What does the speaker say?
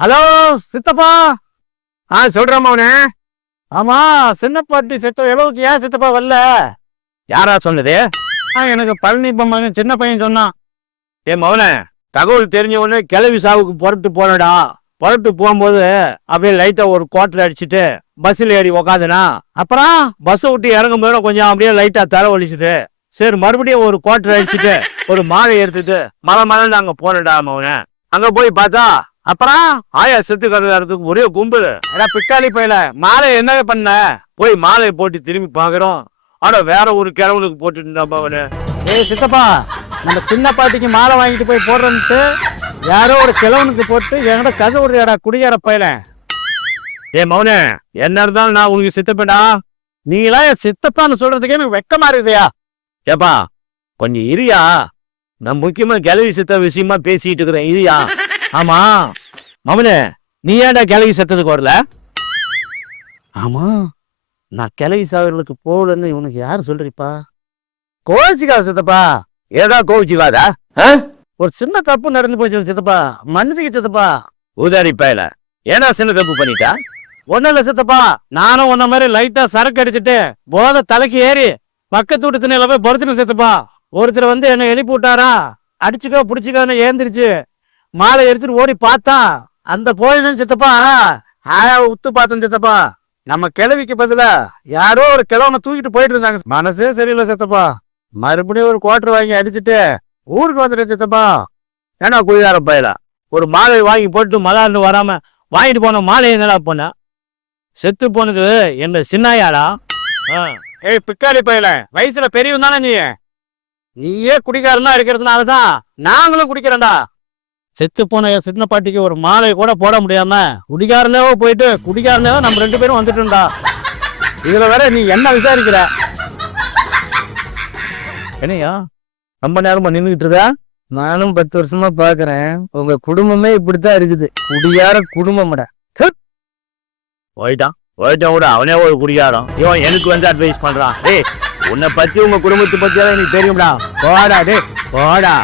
Hello சித்தப்பா. சொல்றேன் அவனே. ஆமா, சின்ன பாட்டி செத்த எவ்வளவுக்கு ஏன் சித்தப்பா வரல? யாரா சொன்னது? எனக்கு பழனி பொம்மை சின்ன பையன் சொன்னான். மவனே, தகவல் தெரிஞ்ச உடனே கிளவி சாவுக்கு புறட்டு போனடா. புறட்டு போகும்போது அப்படியே லைட்டா ஒரு கோட்டரை அடிச்சுட்டு பஸ்ஸில் ஏறி உக்காதுனா, அப்புறம் பஸ்ஸை விட்டு இறங்கும் போது கொஞ்சம் அப்படியே லைட்டா தலை ஒழிச்சுது. சரி, மறுபடியும் ஒரு கோட்டரை அடிச்சுட்டு ஒரு மாலை எடுத்துட்டு மலை அங்க போனடா மவனே. அங்க போய் பார்த்தா அப்புறம் ஆயா செத்து கறதுக்கு ஒரே கும்பல். பிக்காளி போயில மாலை என்ன பண்ண? போய் மாலையை போட்டு திரும்பி பாக்குறோம். ஆனா வேற ஒரு கிழவனுக்கு போட்டுட்டா அவனு. சித்தப்பா, நம்ம சின்ன பாட்டிக்கு மாலை வாங்கிட்டு போய் போடுறன்ட்டு யாரோ ஒரு கிழவனுக்கு போட்டு என்கிட்ட கதை விடுறியாடா குடியார பையல. மவனே, என்ன இருந்தாலும் நான் உனக்கு சித்தப்பேடா. நீங்களா என் சித்தப்பான்னு சொல்றதுக்கே எனக்கு வெக்கமா இருக்குதையா? ஏப்பா கொஞ்சம் இரியா. நான் முக்கியமா கிளவி சித்த விஷயமா பேசிட்டு இருக்கிறேன், இரியா. ஆமா மவனே, நீ ஏன்டா கிளவி செத்ததுக்கு வரல? ஆமா, நான் கிளவி சாவர்களுக்கு போகலன்னு இவனுக்கு யாரு சொல்றீப்பா? கோச்சிக்கா சித்தப்பா. ஏதா கோவிச்சுக்காதா? ஒரு சின்ன தப்பு நடந்து போச்சு சித்தப்பா, மன்னிச்சுக்க சித்தப்பா. ஊதாரி பயல, ஏன்னா சின்ன தப்பு பண்ணிட்டா? ஒன்னும் இல்ல சித்தப்பா, நானும் உன்ன மாதிரி லைட்டா சரக்கு அடிச்சுட்டு போத தலைக்கு ஏறி பக்கத்து வீட்டு திணையில போய் பொறுத்துட்டு சித்தப்பா. ஒருத்தர் வந்து என்ன எழுப்பி விட்டாரா, அடிச்சுக்கோ பிடிச்சிக்கோன்னு ஏந்திரிச்சு மாலை எடுத்துட்டு ஓடி பார்த்தா அந்த போயின்னு சித்தப்பா. உத்து பார்த்தேன் சித்தப்பா, நம்ம கிழவிக்கு பதிலா யாரோ ஒரு கிழவனை தூக்கிட்டு போயிட்டு இருந்தாங்க. மனசே சரியில்லை சித்தப்பா. மறுபடியும் ஒரு குவார்டர் வாங்கி அடிச்சுட்டு ஊருக்கு வந்துட்டேன் சித்தப்பா. ஏன்னா குடியார பயல, ஒரு மாலை வாங்கி போட்டு மலான்னு வராம வாங்கிட்டு போன மாலை என்னடா போன? செத்து போனது என்ன சின்னாயாடா? ஏய் பிக்காளி பயல, வயசுல பெரியவன் தானே நீயே குடிக்காரனா இருக்கிறதுனாலதான் நாங்களும் குடிக்கிறோம்டா. செத்து போன சின்ன பாட்டிக்கு ஒரு மாலை கூட போட முடியாம குடிகாரனேவோ போயிட்டு குடிகாரனேவோ நம்ம 2 பேரும் வந்துட்டோம்டா. இதுல வேற நீ என்ன விசாரிக்கிற? என்னையா ரொம்ப நேரமா நின்றுகிட்டு இருக்கா? நானும் 10 வருஷமா பாக்குறேன், உங்க குடும்பமே இப்படித்தான் இருக்குது. குடியார குடும்பம்டா. போயிட்டான் கூட அவனே ஒரு குடியாரம். இவன் எனக்கு வந்து அட்வைஸ் பண்றான். உன்னை பத்தி உங்க குடும்பத்தை பத்தி எனக்கு தெரியும்டா. போடா டே போடா.